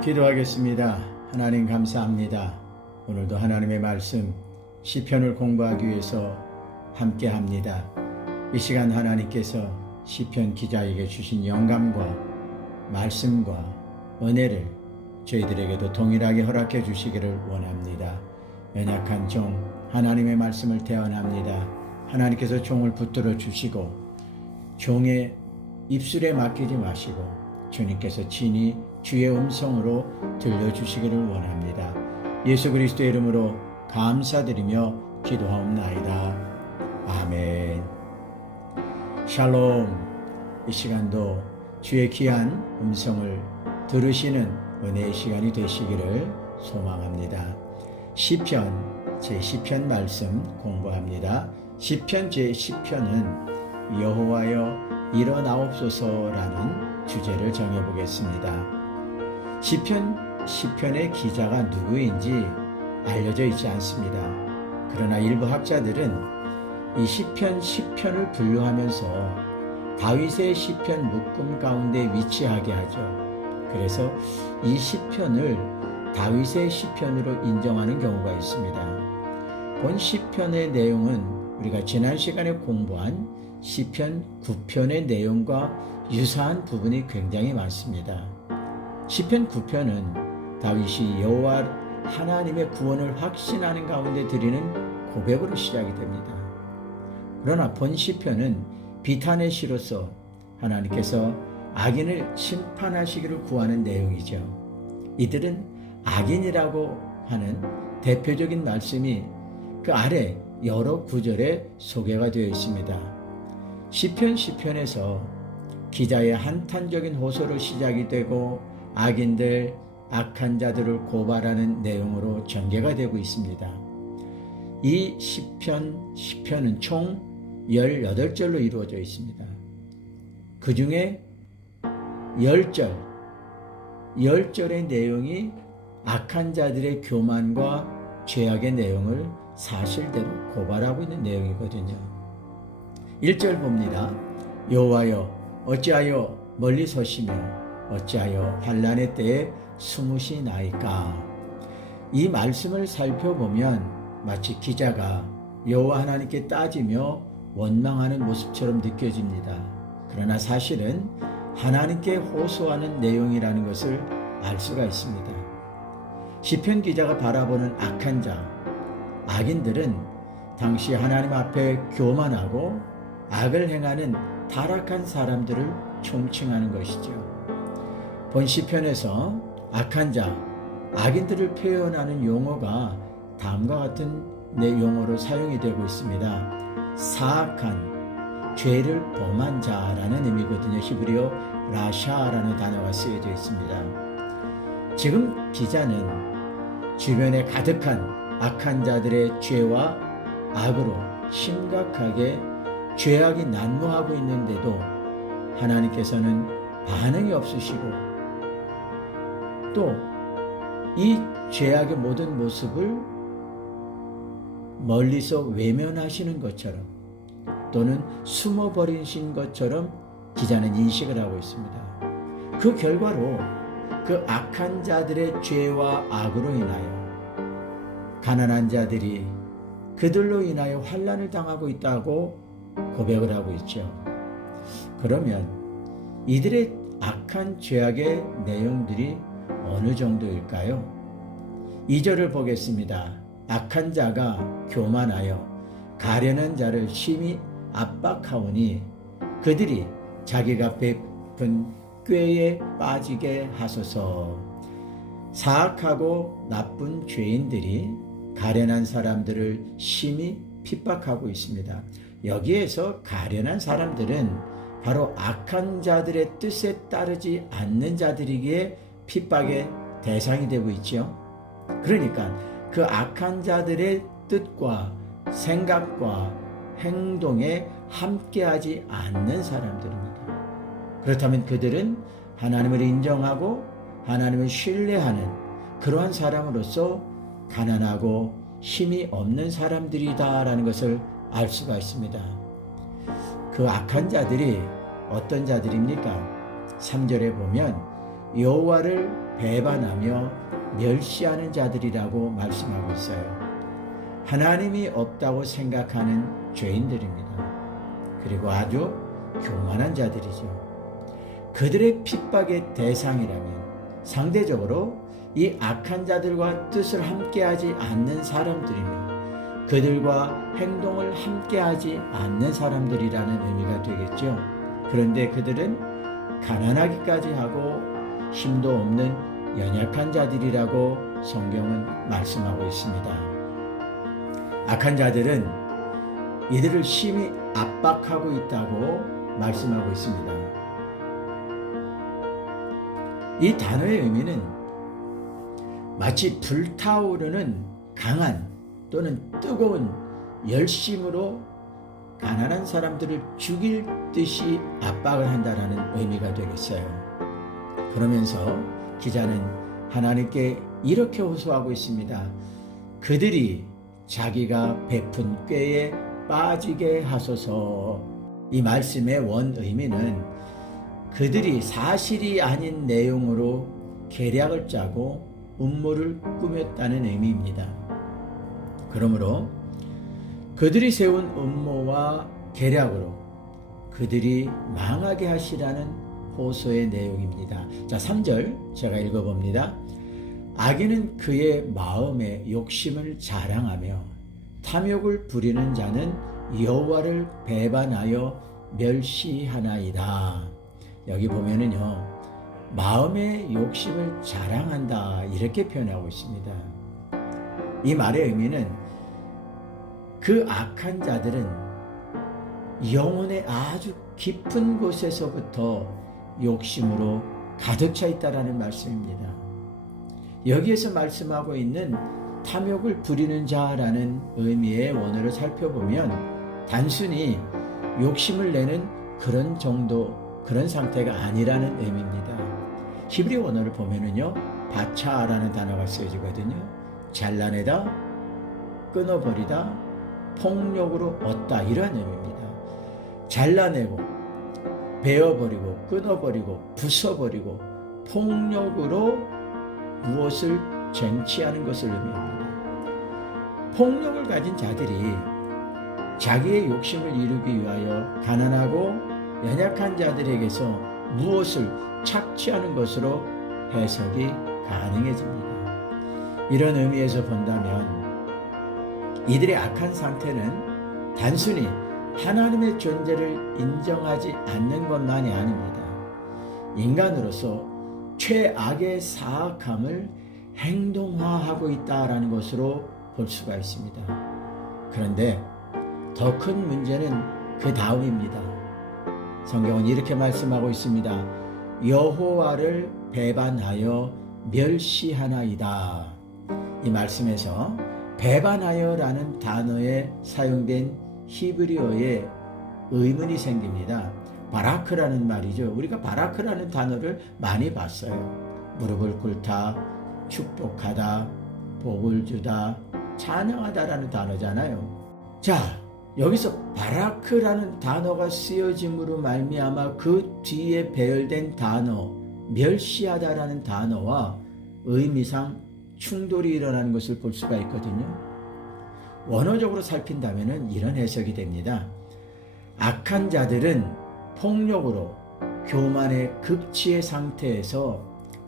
기도하겠습니다. 하나님 감사합니다. 오늘도 하나님의 말씀 시편을 공부하기 위해서 함께합니다. 이 시간 하나님께서 시편 기자에게 주신 영감과 말씀과 은혜를 저희들에게도 동일하게 허락해 주시기를 원합니다. 연약한 종 하나님의 말씀을 대언합니다. 하나님께서 종을 붙들어 주시고 종의 입술에 맡기지 마시고 주님께서 친히 주의 음성으로 들려주시기를 원합니다. 예수 그리스도의 이름으로 감사드리며 기도하옵나이다. 아멘. 샬롬. 이 시간도 주의 귀한 음성을 들으시는 은혜의 시간이 되시기를 소망합니다. 시편 제10편 말씀 공부합니다. 시편 제10편은 여호와여 일어나옵소서라는 주제를 정해보겠습니다. 시편의 기자가 누구인지 알려져 있지 않습니다. 그러나 일부 학자들은 이 시편 10편을 분류하면서 다윗의 시편 묶음 가운데 위치하게 하죠. 그래서 이 시편을 다윗의 시편으로 인정하는 경우가 있습니다. 본 시편의 내용은 우리가 지난 시간에 공부한 시편 9편의 내용과 유사한 부분이 굉장히 많습니다. 시편 9편은 다윗이 여호와 하나님의 구원을 확신하는 가운데 드리는 고백으로 시작이 됩니다. 그러나 본 시편은 비탄의 시로서 하나님께서 악인을 심판하시기를 구하는 내용이죠. 이들은 악인이라고 하는 대표적인 말씀이 그 아래 여러 구절에 소개가 되어 있습니다. 시편 10편에서 기자의 한탄적인 호소로 시작이 되고 악인들, 악한 자들을 고발하는 내용으로 전개가 되고 있습니다. 이 시편 10편은 총 18절로 이루어져 있습니다. 그 중에 10절의 내용이 악한 자들의 교만과 죄악의 내용을 사실대로 고발하고 있는 내용이거든요. 1절 봅니다. 여호와여 어찌하여 멀리 서시며 어찌하여 환난의 때에 숨으시나이까. 이 말씀을 살펴보면 마치 기자가 여호와 하나님께 따지며 원망하는 모습처럼 느껴집니다. 그러나 사실은 하나님께 호소하는 내용이라는 것을 알 수가 있습니다. 시편 기자가 바라보는 악한 자, 악인들은 당시 하나님 앞에 교만하고 악을 행하는 타락한 사람들을 총칭하는 것이죠. 본 시편에서 악한 자, 악인들을 표현하는 용어가 다음과 같은 용어로 사용이 되고 있습니다. 사악한, 죄를 범한 자라는 의미거든요. 히브리어 라샤라는 단어가 쓰여져 있습니다. 지금 기자는 주변에 가득한 악한 자들의 죄와 악으로 심각하게 죄악이 난무하고 있는데도 하나님께서는 반응이 없으시고 또 이 죄악의 모든 모습을 멀리서 외면하시는 것처럼 또는 숨어버리신 것처럼 기자는 인식을 하고 있습니다. 그 결과로 그 악한 자들의 죄와 악으로 인하여 가난한 자들이 그들로 인하여 환난을 당하고 있다고 고백을 하고 있죠. 그러면 이들의 악한 죄악의 내용들이 어느 정도일까요? 2절을 보겠습니다. 악한 자가 교만하여 가련한 자를 심히 압박하오니 그들이 자기가 베푼 꾀에 빠지게 하소서. 사악하고 나쁜 죄인들이 가련한 사람들을 심히 핍박하고 있습니다. 여기에서 가련한 사람들은 바로 악한 자들의 뜻에 따르지 않는 자들이기에 핍박의 대상이 되고 있죠. 그러니까 그 악한 자들의 뜻과 생각과 행동에 함께하지 않는 사람들입니다. 그렇다면 그들은 하나님을 인정하고 하나님을 신뢰하는 그러한 사람으로서 가난하고 힘이 없는 사람들이다라는 것을 알 수가 있습니다. 그 악한 자들이 어떤 자들입니까? 3절에 보면 여호와를 배반하며 멸시하는 자들이라고 말씀하고 있어요. 하나님이 없다고 생각하는 죄인들입니다. 그리고 아주 교만한 자들이죠. 그들의 핍박의 대상이라면 상대적으로 이 악한 자들과 뜻을 함께하지 않는 사람들이며 그들과 행동을 함께하지 않는 사람들이라는 의미가 되겠죠. 그런데 그들은 가난하기까지 하고 힘도 없는 연약한 자들이라고 성경은 말씀하고 있습니다. 악한 자들은 이들을 심히 압박하고 있다고 말씀하고 있습니다. 이 단어의 의미는 마치 불타오르는 강한 또는 뜨거운 열심으로 가난한 사람들을 죽일 듯이 압박을 한다는 의미가 되겠어요. 그러면서 기자는 하나님께 이렇게 호소하고 있습니다. 그들이 자기가 베푼 꾀에 빠지게 하소서. 이 말씀의 원 의미는 그들이 사실이 아닌 내용으로 계략을 짜고 음모를 꾸몄다는 의미입니다. 그러므로 그들이 세운 음모와 계략으로 그들이 망하게 하시라는 호소의 내용입니다. 자, 3절 제가 읽어봅니다. 악인은 그의 마음에 욕심을 자랑하며 탐욕을 부리는 자는 여호와를 배반하여 멸시하나이다. 여기 보면은요, 마음의 욕심을 자랑한다 이렇게 표현하고 있습니다. 이 말의 의미는 그 악한 자들은 영혼의 아주 깊은 곳에서부터 욕심으로 가득 차 있다라는 말씀입니다. 여기에서 말씀하고 있는 탐욕을 부리는 자라는 의미의 원어를 살펴보면 단순히 욕심을 내는 그런 정도, 그런 상태가 아니라는 의미입니다. 히브리 원어를 보면은요, 바차라는 단어가 쓰여지거든요. 잘라내다, 끊어버리다, 폭력으로 얻다 이런 의미입니다. 잘라내고, 베어버리고, 끊어버리고, 부숴버리고, 폭력으로 무엇을 쟁취하는 것을 의미합니다. 폭력을 가진 자들이 자기의 욕심을 이루기 위하여 가난하고 연약한 자들에게서 무엇을 착취하는 것으로 해석이 가능해집니다. 이런 의미에서 본다면 이들의 악한 상태는 단순히 하나님의 존재를 인정하지 않는 것만이 아닙니다. 인간으로서 최악의 사악함을 행동화하고 있다라는 것으로 볼 수가 있습니다. 그런데 더 큰 문제는 그 다음입니다. 성경은 이렇게 말씀하고 있습니다. 여호와를 배반하여 멸시하나이다. 이 말씀에서 배반하여라는 단어에 사용된 히브리어의 의문이 생깁니다. 바라크라는 말이죠. 우리가 바라크라는 단어를 많이 봤어요. 무릎을 꿇다, 축복하다, 복을 주다, 찬양하다라는 단어잖아요. 자, 여기서 바라크라는 단어가 쓰여짐으로 말미암아 그 뒤에 배열된 단어, 멸시하다라는 단어와 의미상 충돌이 일어나는 것을 볼 수가 있거든요. 원어적으로 살핀다면 이런 해석이 됩니다. 악한 자들은 폭력으로 교만의 극치의 상태에서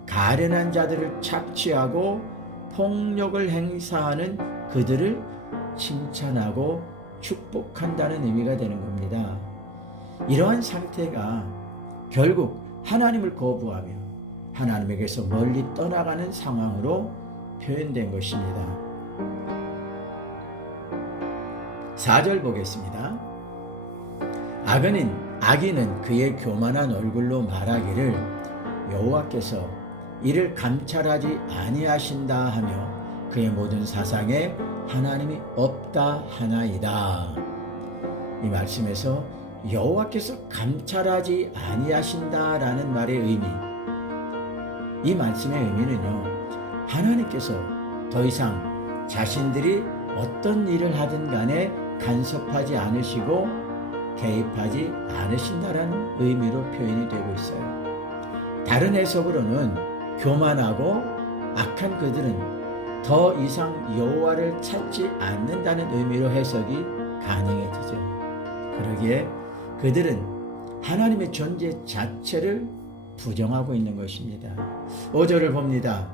가련한 자들을 착취하고 폭력을 행사하는 그들을 칭찬하고 축복한다는 의미가 되는 겁니다. 이러한 상태가 결국 하나님을 거부하며 하나님에게서 멀리 떠나가는 상황으로 표현된 것입니다. 4절 보겠습니다. 악인은 그의 교만한 얼굴로 말하기를 여호와께서 이를 감찰하지 아니하신다 하며 그의 모든 사상에 하나님이 없다 하나이다. 이 말씀에서 여호와께서 감찰하지 아니하신다라는 말의 의미, 이 말씀의 의미는요, 하나님께서 더 이상 자신들이 어떤 일을 하든 간에 간섭하지 않으시고 개입하지 않으신다라는 의미로 표현이 되고 있어요. 다른 해석으로는 교만하고 악한 그들은 더 이상 여호와를 찾지 않는다는 의미로 해석이 가능해지죠. 그러기에 그들은 하나님의 존재 자체를 부정하고 있는 것입니다. 5절을 봅니다.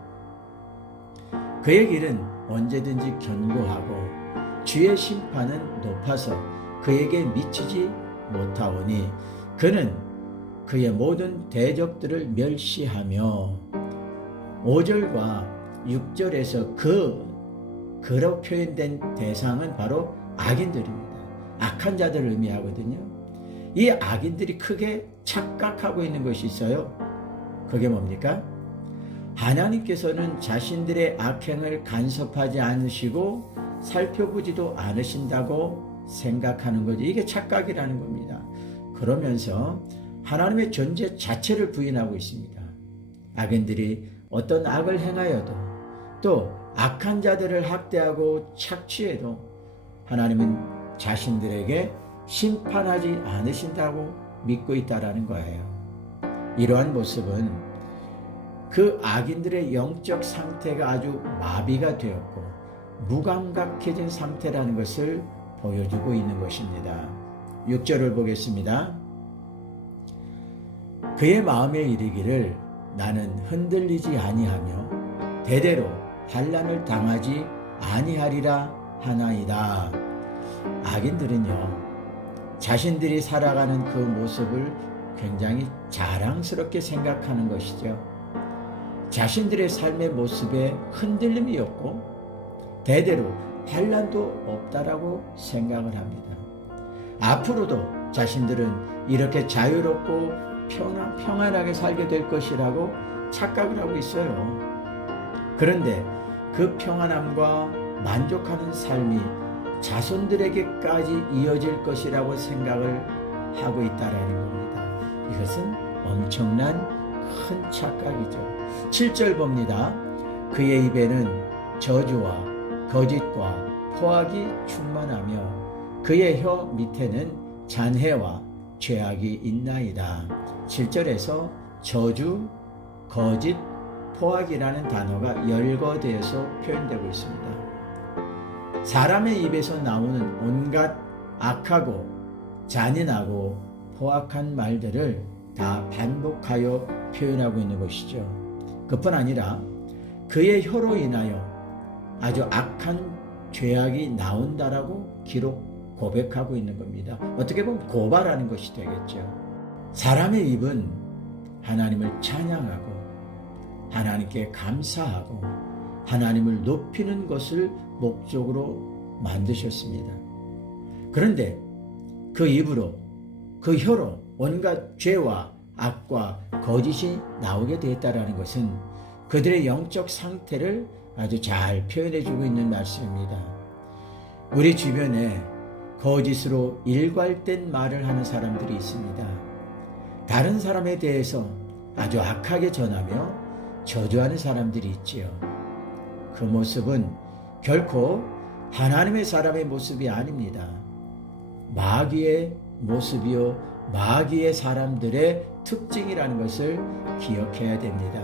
그의 길은 언제든지 견고하고 주의 심판은 높아서 그에게 미치지 못하오니 그는 그의 모든 대적들을 멸시하며 5절과 6절에서 그로 표현된 대상은 바로 악인들입니다. 악한 자들을 의미하거든요. 이 악인들이 크게 착각하고 있는 것이 있어요. 그게 뭡니까? 하나님께서는 자신들의 악행을 간섭하지 않으시고 살펴보지도 않으신다고 생각하는 거죠. 이게 착각이라는 겁니다. 그러면서 하나님의 존재 자체를 부인하고 있습니다. 악인들이 어떤 악을 행하여도 또 악한 자들을 학대하고 착취해도 하나님은 자신들에게 심판하지 않으신다고 믿고 있다라는 거예요. 이러한 모습은 그 악인들의 영적 상태가 아주 마비가 되었고 무감각해진 상태라는 것을 보여주고 있는 것입니다. 6절을 보겠습니다. 그의 마음에 이르기를 나는 흔들리지 아니하며 대대로 환난을 당하지 아니하리라 하나이다. 악인들은요, 자신들이 살아가는 그 모습을 굉장히 자랑스럽게 생각하는 것이죠. 자신들의 삶의 모습에 흔들림이 없고 대대로 환난도 없다라고 생각을 합니다. 앞으로도 자신들은 이렇게 자유롭고 평안하게 살게 될 것이라고 착각을 하고 있어요. 그런데 그 평안함과 만족하는 삶이 자손들에게까지 이어질 것이라고 생각을 하고 있다라는 겁니다. 이것은 엄청난 큰 착각이죠. 7절 봅니다. 그의 입에는 저주와 거짓과 포악이 충만하며 그의 혀 밑에는 잔해와 죄악이 있나이다. 7절에서 저주, 거짓, 포악이라는 단어가 열거되어서 표현되고 있습니다. 사람의 입에서 나오는 온갖 악하고 잔인하고 포악한 말들을 다 반복하여 표현하고 있는 것이죠. 그뿐 아니라 그의 혀로 인하여 아주 악한 죄악이 나온다라고 고백하고 있는 겁니다. 어떻게 보면 고발하는 것이 되겠죠. 사람의 입은 하나님을 찬양하고 하나님께 감사하고 하나님을 높이는 것을 목적으로 만드셨습니다. 그런데 그 입으로, 그 혀로 온갖 죄와 악과 거짓이 나오게 되었다는 것은 그들의 영적 상태를 아주 잘 표현해주고 있는 말씀입니다. 우리 주변에 거짓으로 일괄된 말을 하는 사람들이 있습니다. 다른 사람에 대해서 아주 악하게 전하며 저주하는 사람들이 있지요. 그 모습은 결코 하나님의 사람의 모습이 아닙니다. 마귀의 모습이요, 마귀의 사람들의 특징이라는 것을 기억해야 됩니다.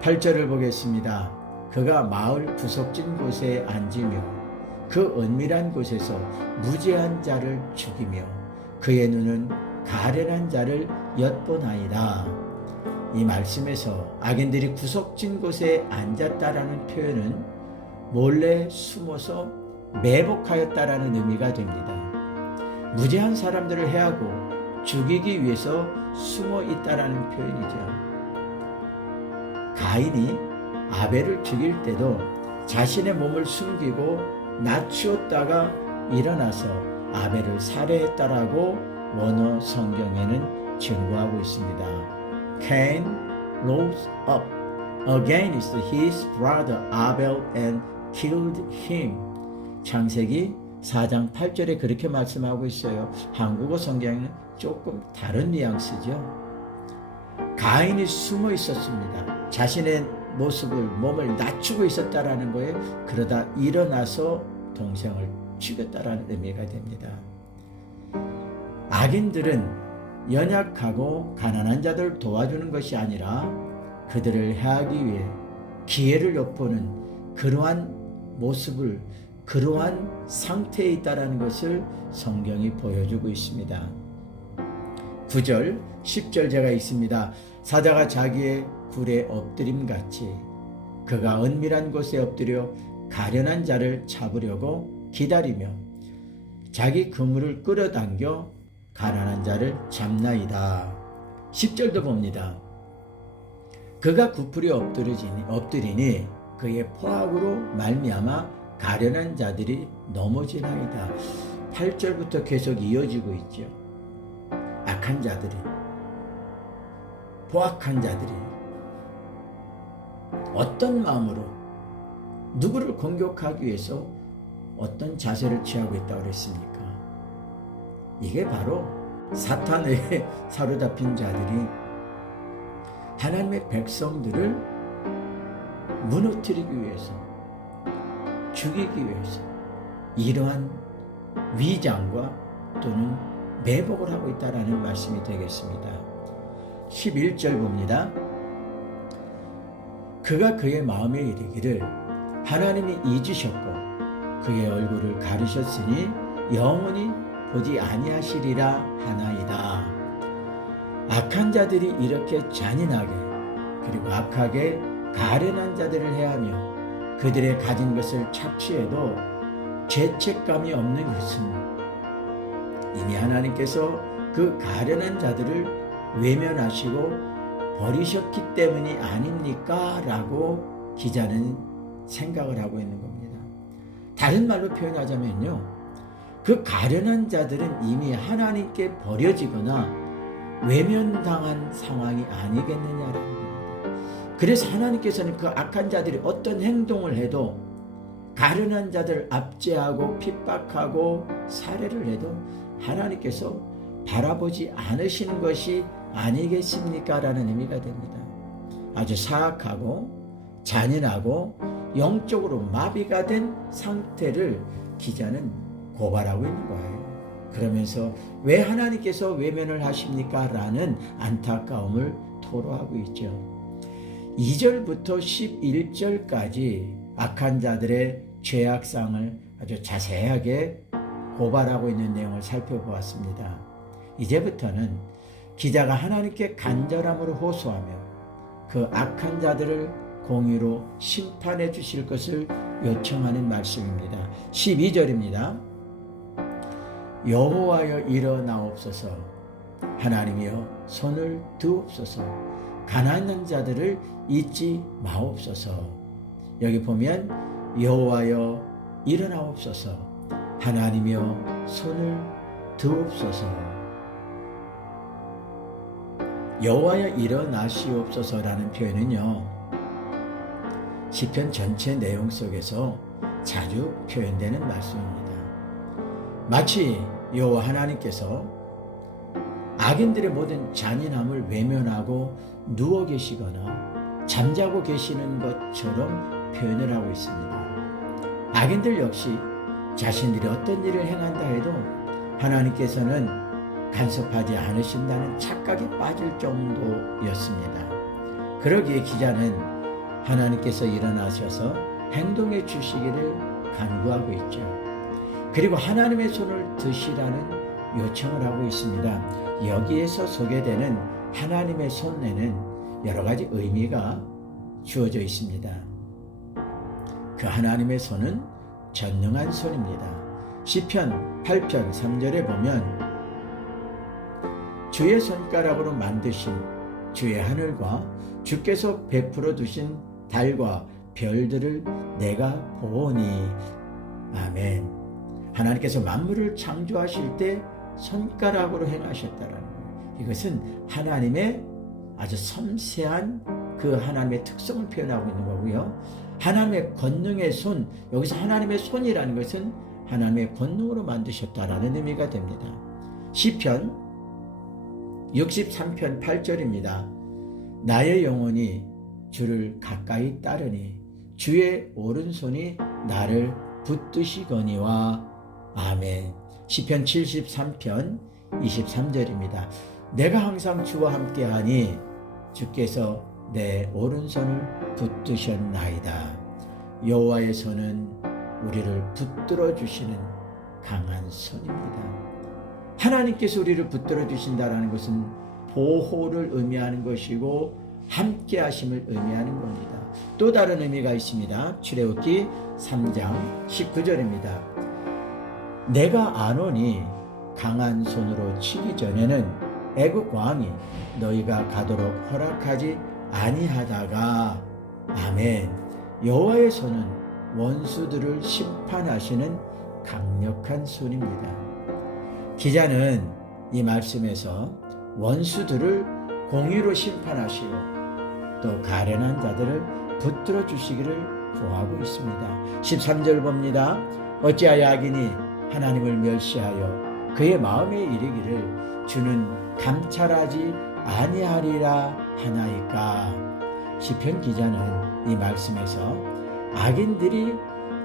8절을 보겠습니다. 그가 마을 구석진 곳에 앉으며 그 은밀한 곳에서 무죄한 자를 죽이며 그의 눈은 가련한 자를 엿보나이다. 이 말씀에서 악인들이 구석진 곳에 앉았다라는 표현은 몰래 숨어서 매복하였다라는 의미가 됩니다. 무죄한 사람들을 해하고 죽이기 위해서 숨어 있다라는 표현이죠. 가인이 아벨을 죽일 때도 자신의 몸을 숨기고 낮추었다가 일어나서 아벨을 살해했다라고 원어 성경에는 증거하고 있습니다. Cain rose up against his brother Abel and killed him. 창세기 4장 8절에 그렇게 말씀하고 있어요. 한국어 성경에는 조금 다른 뉘앙스죠. 가인이 숨어 있었습니다. 자신의 모습을, 몸을 낮추고 있었다라는 거예요. 그러다 일어나서 동생을 죽였다라는 의미가 됩니다. 악인들은 연약하고 가난한 자들 도와주는 것이 아니라 그들을 해하기 위해 기회를 엿보는 그러한 모습을, 그러한 상태에 있다라는 것을 성경이 보여주고 있습니다. 9절, 10절 제가 있습니다. 사자가 자기의 굴에 엎드림같이 그가 은밀한 곳에 엎드려 가련한 자를 잡으려고 기다리며 자기 그물을 끌어당겨 가난한 자를 잡나이다. 10절도 봅니다. 그가 구풀이 엎드리니 그의 포악으로 말미암아 가련한 자들이 넘어지나이다. 8절부터 계속 이어지고 있죠. 악한 자들이, 포악한 자들이 어떤 마음으로 누구를 공격하기 위해서 어떤 자세를 취하고 있다고 그랬습니까? 이게 바로 사탄의 사로잡힌 자들이 하나님의 백성들을 무너뜨리기 위해서, 죽이기 위해서 이러한 위장과 또는 매복을 하고 있다라는 말씀이 되겠습니다. 11절 봅니다. 그가 그의 마음에 이르기를 하나님이 잊으셨고 그의 얼굴을 가리셨으니 영원히 보지 아니하시리라 하나이다. 악한 자들이 이렇게 잔인하게 그리고 악하게 가련한 자들을 해하며 그들의 가진 것을 착취해도 죄책감이 없는 것은 이미 하나님께서 그 가련한 자들을 외면하시고 버리셨기 때문이 아닙니까? 라고 기자는 생각을 하고 있는 겁니다. 다른 말로 표현하자면요, 그 가련한 자들은 이미 하나님께 버려지거나 외면당한 상황이 아니겠느냐라는 겁니다. 그래서 하나님께서는 그 악한 자들이 어떤 행동을 해도 가련한 자들을 압제하고 핍박하고 살해를 해도 하나님께서 바라보지 않으시는 것이 아니겠습니까? 라는 의미가 됩니다. 아주 사악하고 잔인하고 영적으로 마비가 된 상태를 기자는 고발하고 있는 거예요. 그러면서 왜 하나님께서 외면을 하십니까? 라는 안타까움을 토로하고 있죠. 2절부터 11절까지 악한 자들의 죄악상을 아주 자세하게 고발하고 있는 내용을 살펴보았습니다. 이제부터는 기자가 하나님께 간절함으로 호소하며 그 악한 자들을 공의로 심판해 주실 것을 요청하는 말씀입니다. 12절입니다. 여호와여 일어나옵소서, 하나님이여 손을 드옵소서, 가난한 자들을 잊지 마옵소서. 여기 보면 여호와여 일어나옵소서, 하나님이여 손을 드옵소서. 여호와여 일어나시옵소서라는 표현은요, 시편 전체 내용 속에서 자주 표현되는 말씀입니다. 마치 여호와 하나님께서 악인들의 모든 잔인함을 외면하고 누워 계시거나 잠자고 계시는 것처럼 표현을 하고 있습니다. 악인들 역시 자신들이 어떤 일을 행한다 해도 하나님께서는 간섭하지 않으신다는 착각에 빠질 정도였습니다. 그러기에 기자는 하나님께서 일어나셔서 행동해 주시기를 간구하고 있죠. 그리고 하나님의 손을 드시라는 요청을 하고 있습니다. 여기에서 소개되는 하나님의 손에는 여러 가지 의미가 주어져 있습니다. 그 하나님의 손은 전능한 손입니다. 시편 8편 3절에 보면 주의 손가락으로 만드신 주의 하늘과 주께서 베풀어 두신 달과 별들을 내가 보오니. 아멘. 하나님께서 만물을 창조하실 때 손가락으로 행하셨다라는 거예요. 이것은 하나님의 아주 섬세한 그 하나님의 특성을 표현하고 있는 거고요. 하나님의 권능의 손, 여기서 하나님의 손이라는 것은 하나님의 권능으로 만드셨다라는 의미가 됩니다. 시편 63편 8절입니다. 나의 영혼이 주를 가까이 따르니 주의 오른손이 나를 붙드시거니와. 아멘. 시편 73편 23절입니다. 내가 항상 주와 함께하니 주께서 내 오른손을 붙드셨나이다. 여호와의 손은 우리를 붙들어 주시는 강한 손입니다. 하나님께서 우리를 붙들어 주신다라는 것은 보호를 의미하는 것이고 함께 하심을 의미하는 겁니다. 또 다른 의미가 있습니다. 출애굽기 3장 19절입니다. 내가 아노니 강한 손으로 치기 전에는 애굽 왕이 너희가 가도록 허락하지 아니하다가 아멘. 여호와의 손은 원수들을 심판하시는 강력한 손입니다. 기자는 이 말씀에서 원수들을 공의로 심판하시고 또 가련한 자들을 붙들어 주시기를 구하고 있습니다. 13절 봅니다. 어찌하여 악인이 하나님을 멸시하여 그의 마음에 이르기를 주는 감찰하지 아니하리라 하나이까. 시편 기자는 이 말씀에서 악인들이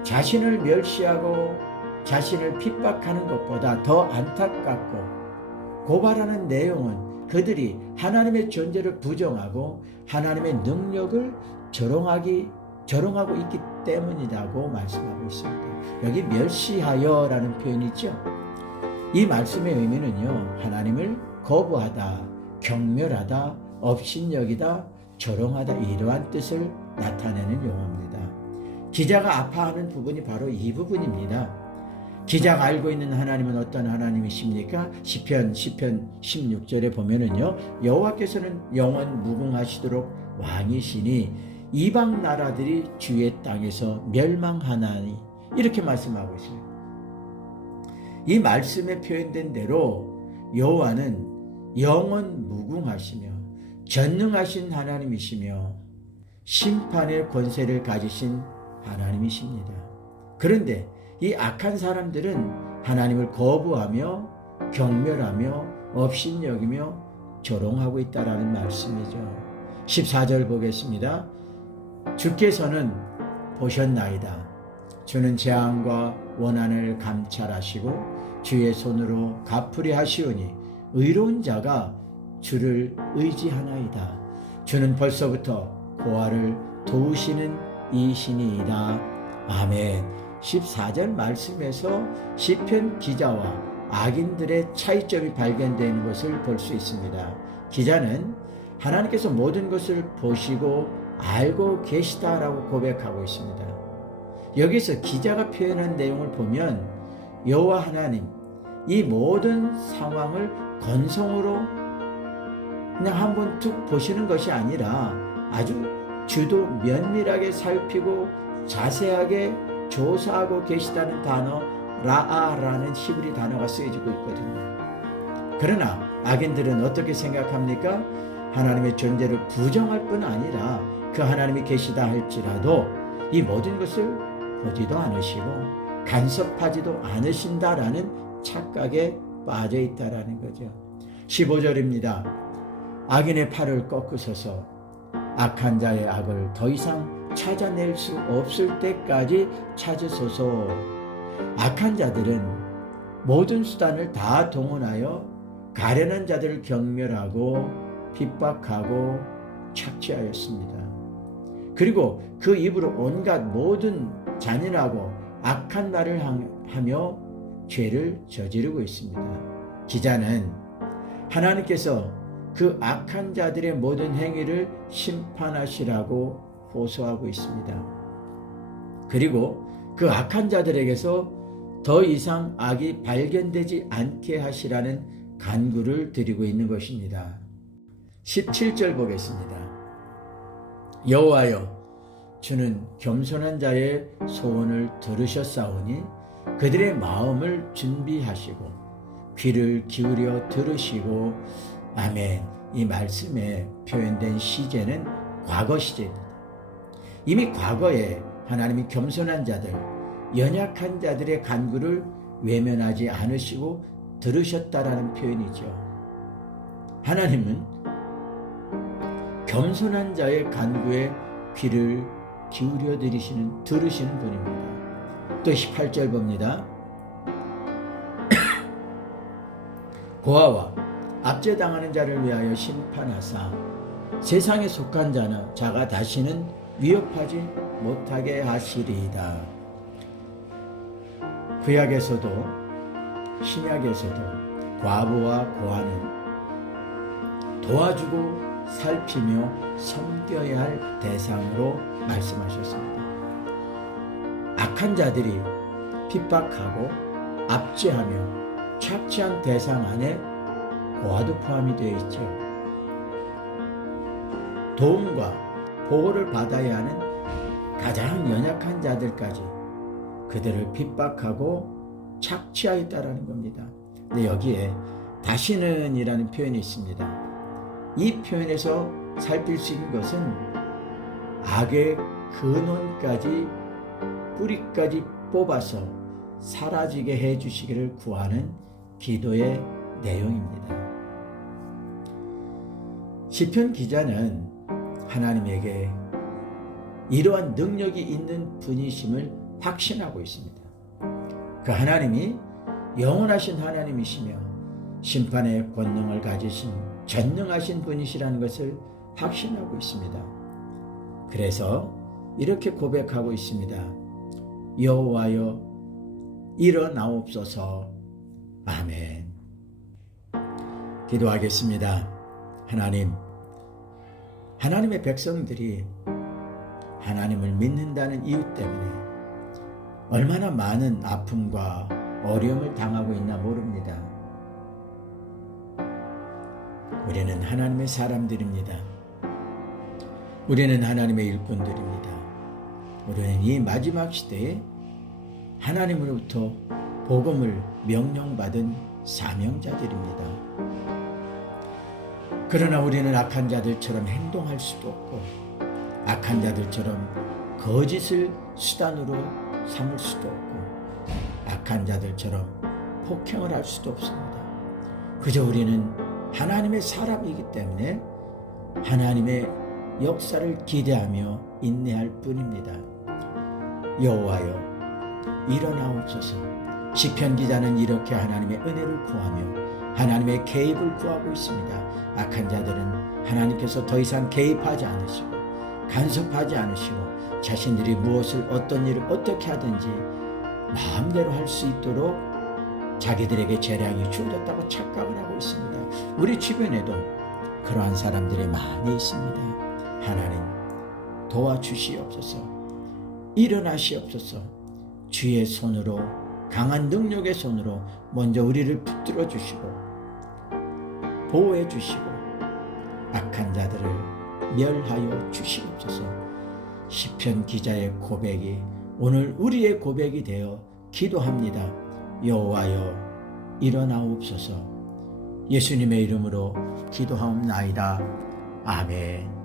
자신을 멸시하고 자신을 핍박하는 것보다 더 안타깝고 고발하는 내용은 그들이 하나님의 존재를 부정하고 하나님의 능력을 조롱하고 있기 때문이라고 말씀하고 있습니다. 여기 멸시하여라는 표현이 있죠. 이 말씀의 의미는요, 하나님을 거부하다, 경멸하다, 업신여기다, 조롱하다, 이러한 뜻을 나타내는 용어입니다. 기자가 아파하는 부분이 바로 이 부분입니다. 기자가 알고 있는 하나님은 어떤 하나님이십니까? 시편 16절에 보면은요, 여호와께서는 영원 무궁하시도록 왕이시니 이방 나라들이 주의 땅에서 멸망하나니, 이렇게 말씀하고 있어요. 이 말씀에 표현된 대로 여호와는 영원 무궁하시며 전능하신 하나님이시며 심판의 권세를 가지신 하나님이십니다. 그런데 이 악한 사람들은 하나님을 거부하며 경멸하며 업신여기며 조롱하고 있다라는 말씀이죠. 14절 보겠습니다. 주께서는 보셨나이다. 주는 재앙과 원한을 감찰하시고 주의 손으로 갚으려 하시오니 의로운 자가 주를 의지하나이다. 주는 벌써부터 고아를 도우시는 이신이이다. 아멘. 14절 말씀에서 시편 기자와 악인들의 차이점이 발견되는 것을 볼 수 있습니다. 기자는 하나님께서 모든 것을 보시고 알고 계시다라고 고백하고 있습니다. 여기서 기자가 표현한 내용을 보면 여호와 하나님, 이 모든 상황을 건성으로 그냥 한번 툭 보시는 것이 아니라 아주 주도 면밀하게 살피고 자세하게 조사하고 계시다는 단어 라아라는 히브리 단어가 쓰여지고 있거든요. 그러나 악인들은 어떻게 생각합니까? 하나님의 존재를 부정할 뿐 아니라 그 하나님이 계시다 할지라도 이 모든 것을 보지도 않으시고 간섭하지도 않으신다라는 착각에 빠져 있다라는 거죠. 15절입니다. 악인의 팔을 꺾으셔서 악한 자의 악을 더 이상 찾아낼 수 없을 때까지 찾으소서. 악한 자들은 모든 수단을 다 동원하여 가련한 자들을 경멸하고 핍박하고 착취하였습니다. 그리고 그 입으로 온갖 모든 잔인하고 악한 말을 하며 죄를 저지르고 있습니다. 기자는 하나님께서 그 악한 자들의 모든 행위를 심판하시라고 호소하고 있습니다. 그리고 그 악한 자들에게서 더 이상 악이 발견되지 않게 하시라는 간구를 드리고 있는 것입니다. 17절 보겠습니다. 여호와여, 주는 겸손한 자의 소원을 들으셨사오니 그들의 마음을 준비하시고 귀를 기울여 들으시고 아멘. 이 말씀에 표현된 시제는 과거 시제입니다. 이미 과거에 하나님이 겸손한 자들, 연약한 자들의 간구를 외면하지 않으시고 들으셨다라는 표현이죠. 하나님은 겸손한 자의 간구에 귀를 기울여 들으시는 분입니다. 또 18절 봅니다. 고아와 압제당하는 자를 위하여 심판하사 세상에 속한 자가 다시는 위협하지 못하게 하시리이다. 구약에서도 신약에서도 과부와 고아는 도와주고 살피며 섬겨야 할 대상으로 말씀하셨습니다. 악한 자들이 핍박하고 압제하며 착취한 대상 안에 고아도 포함이 되어 있죠. 도움과 보호를 받아야 하는 가장 연약한 자들까지 그들을 핍박하고 착취하였다라는 겁니다. 근데 여기에 다시는 이라는 표현이 있습니다. 이 표현에서 살필 수 있는 것은 악의 근원까지 뿌리까지 뽑아서 사라지게 해주시기를 구하는 기도의 내용입니다. 시편 기자는 하나님에게 이러한 능력이 있는 분이심을 확신하고 있습니다. 그 하나님이 영원하신 하나님이시며 심판의 권능을 가지신 전능하신 분이시라는 것을 확신하고 있습니다. 그래서 이렇게 고백하고 있습니다. 여호와여 일어나옵소서. 아멘. 기도하겠습니다. 하나님의 백성들이 하나님을 믿는다는 이유 때문에 얼마나 많은 아픔과 어려움을 당하고 있나 모릅니다. 우리는 하나님의 사람들입니다. 우리는 하나님의 일꾼들입니다. 우리는 이 마지막 시대에 하나님으로부터 복음을 명령받은 사명자들입니다. 그러나 우리는 악한 자들처럼 행동할 수도 없고 악한 자들처럼 거짓을 수단으로 삼을 수도 없고 악한 자들처럼 폭행을 할 수도 없습니다. 그저 우리는 하나님의 사람이기 때문에 하나님의 역사를 기대하며 인내할 뿐입니다. 여호와여 일어나옵소서. 시편 기자는 이렇게 하나님의 은혜를 구하며 하나님의 개입을 구하고 있습니다. 악한 자들은 하나님께서 더 이상 개입하지 않으시고 간섭하지 않으시고 자신들이 무엇을 어떤 일을 어떻게 하든지 마음대로 할 수 있도록 자기들에게 재량이 주어졌다고 착각을 하고 있습니다. 우리 주변에도 그러한 사람들이 많이 있습니다. 하나님 도와주시옵소서. 일어나시옵소서. 주의 손으로 강한 능력의 손으로 먼저 우리를 붙들어 주시고 보호해 주시고 악한 자들을 멸하여 주시옵소서. 시편 기자의 고백이 오늘 우리의 고백이 되어 기도합니다. 여호와여 일어나옵소서. 예수님의 이름으로 기도하옵나이다. 아멘.